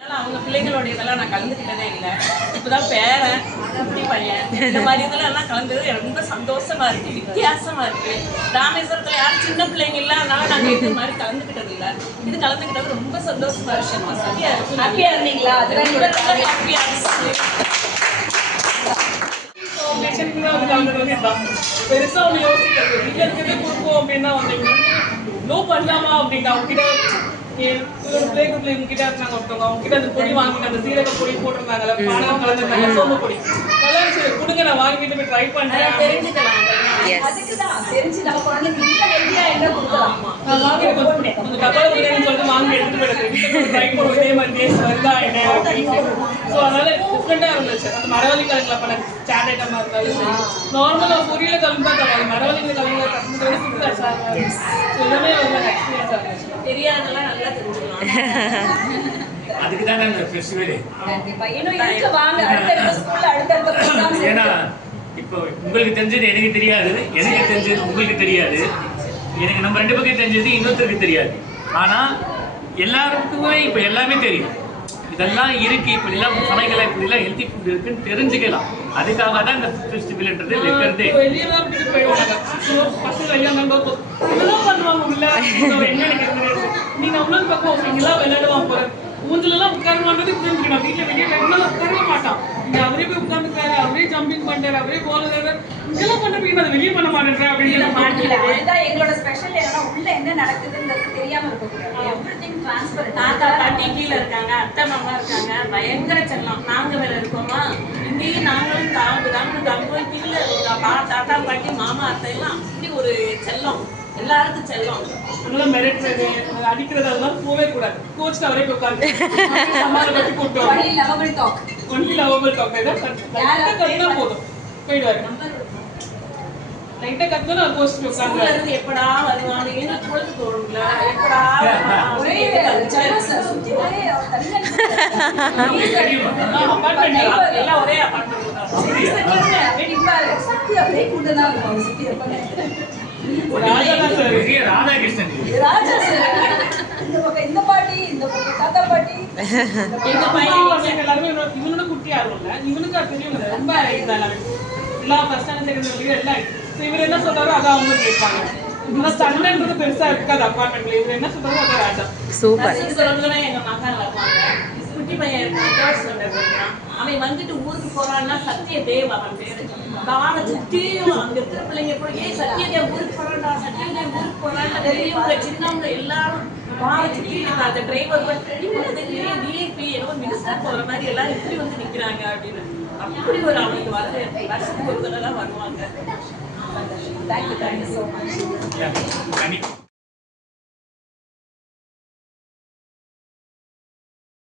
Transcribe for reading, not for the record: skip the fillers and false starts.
அவங்க பிள்ளைங்களோட இதெல்லாம் நான் கலந்துக்கிட்டதே இல்லை. இப்போதான் பேரன் குட்டி பையன் இந்த மாதிரி இதெல்லாம் கலந்தது எனக்கு ரொம்ப சந்தோஷமா இருக்கு, வித்தியாசமா இருக்கு. ராமேஸ்வரத்துல யாரும் சின்ன பிள்ளைங்க இல்லை, அதனால நாங்கள் இது மாதிரி கலந்துக்கிட்டது இல்லை. இது கலந்துக்கிட்டது ரொம்ப சந்தோஷமா விஷயமா சரியா இருக்கு. ஹாப்பியா இருந்தீங்களா? ஹாப்பியா பெருசா ஒண்ணு யோசிக்கிறது வீட்டுல இருக்கிறதே கொடுப்போம் அப்படின்னா வந்தீங்க நோ பண்ணலாமா அப்படின்ட்டு அவங்க கிட்ட பிளே குரூப்ல இவங்ககிட்ட இருந்தாங்க ஒருத்தவங்க, அவங்க கிட்ட அந்த பொடி வாங்கிட்டு அந்த சீரக பொடி போட்டிருந்தாங்கல்ல, பானகம் கலந்துருந்தாங்க, சோம்பு பொடி நல்லா இருந்துச்சு. கொடுங்க, நான் வாங்கிட்டு போய் ட்ரை பண்றேன். தெரிஞ்சுக்கலாம், அதுக்குதான் தெரிஞ்சு நம்ம குழந்தைக்கு ஹெல்தியா என்ன கொடுக்கலாம். நான் வாங்கிட்டு கொஞ்சம் டப்பால பிரியாணி சொல்லிட்டு வாங்கி எடுத்துட்டு போயிடுறேன். ட்ரை பண்ணுவோம் இதே மாதிரி டேஸ்ட் வருதா என்ன அப்படின்னு. ஸோ அதனால டிஃப்ரெண்டா இருந்துச்சு. அந்த மரவள்ளி கிழங்குல பண்ண சாட் ஐட்டமா இருந்தாலும் சரி, நார்மலா பொரியல கலந்து தான் தருவாங்க. மரவள்ளி கிழங்குல கலந்து எல்லாமே ஒரு எக்ஸ்பீரியன்ஸா இருந்துச்சு. தெரியாதெல்லாம் நல்லா தெரிஞ்சுக்கலாம். அதுக்கு தானே இந்த ஃபெஸ்டிவல். ஏன்னா இப்போ உங்களுக்கு தெரிஞ்சது எனக்கு தெரியாது, எனக்கு தெரிஞ்சது உங்களுக்கு தெரியாது, எனக்கு நம்ம ரெண்டு பக்கம் தெரிஞ்சது இன்னொருத்தருக்கு தெரியாது. ஆனால் எல்லாருக்குமே இப்போ எல்லாமே தெரியும். இதெல்லாம் இருக்கு, இப்படி எல்லாம் சமைக்கலாம், இப்படி எல்லாம் ஹெல்த்தி ஃபுட் இருக்குன்னு தெரிஞ்சுக்கலாம். அதுக்காக தான் இந்த ஃபெஸ்டிவல்ன்றது வைக்கிறதே. வெளியெல்லாம் விட்டுட்டு போயிடுவாங்க பசங்க இதெல்லாம் பண்ணுவாங்க. இல்லை என்ன நினைக்கிறது, நீங்க அவ்வளோ பக்கம் நீங்களாம் விளையாடுவாங்க போல ஊஞ்சலாம் உட்காருவான்றது புரிஞ்சுக்கணும். வீட்டில் வெளியே எவ்வளோ உட்காரவே மாட்டான். இங்கே அவரே போய் உட்காந்துருக்காரு, அவரே ஜம்பிங் பண்றாரு, அவரே போல இதெல்லாம் பண்ணுறீங்க, அதை வெளியே பண்ண மாட்டேன் அப்படின்னு மாட்டேன். எங்களோட ஸ்பெஷல் என்னன்னா உள்ள என்ன நடக்குதுன்றது தெரியாம இருக்கக்கூடாது. Everything transfer. தாத்தா பாட்டி கீழே இருக்காங்க, அத்தை மாமா இருக்காங்க, பயங்கர செல்லம். நாங்க வேற இருக்கோமா, இங்கேயும் நாங்களும் தாங்க கீழே தாத்தா பாட்டி மாமா அத்தை எல்லாம் அப்படி ஒரு செல்லம், எல்லாருக்கும் செல்லம். அதெல்லாம் மிரட்டுறது அடிக்கிறது அதெல்லாம் போவே கூடாது. கோச் அவரே உட்காந்து சமாளம் பற்றி கூட்டு ஒன்லி லவபிள் டாக் கத்துனா போதும் போயிடுவாரு. லைட்டா கத்துனா கோச் உட்காந்து எப்படா வருவாங்க எனக்கு பொழுது தோணுங்களா, எப்படா ஒரே அப்பார்ட்மெண்ட் எல்லாம் ஒரே அப்பார்ட்மெண்ட் ராதாகிருஷ்ணன் இந்த பாட்டி இந்த தாத்தா பாட்டி எங்க பையன் எல்லாருமே இவனோட குட்டி யாரும் இல்லை, இவனுக்கு அது தெரியும் ரொம்ப எல்லாம் ஃபர்ஸ்ட் ஸ்டாண்டர்ட் செகண்ட் ஸ்டாண்டர்ட் எல்லாம். இவர் என்ன சொல்றாரோ அதை அவங்க கேட்பாங்க. இந்த சண்டைன்றது பெருசா இருக்காது அப்பார்ட்மெண்ட்ல. இவர் என்ன சொல்றாரோ அதை ராஜா. சூப்பர். சொல்றதுன்னா எங்க மகன் வருவாங்க, குட்டி பையன் தேர்ட் ஸ்டாண்டர்ட் இருக்கான். அவன் வந்துட்டு ஊருக்கு போறான்னா சத்யதேவ் அவன் பேரு. அவனை சுத்தியும் அங்க இருக்கிற பிள்ளைங்க கூட ஏன் சத்யதேவ் ஊருக்கு போறான்டா, சத்யதேவ் ஊருக்கு போறான்னு பெரியவங்க சின்னவங்க எல்லாரும் வாழை சுத்தி அந்த டிரைவர் விஐபி ஏதோ மினிஸ்டர் போற மாதிரி எல்லாரும் இப்படி வந்து நிக்கிறாங்க அப்படின்னு. அப்படி ஒரு அவனுக்கு வருஷத்துக்கு ஒரு தடவை வருவாங்க. Thank you so much.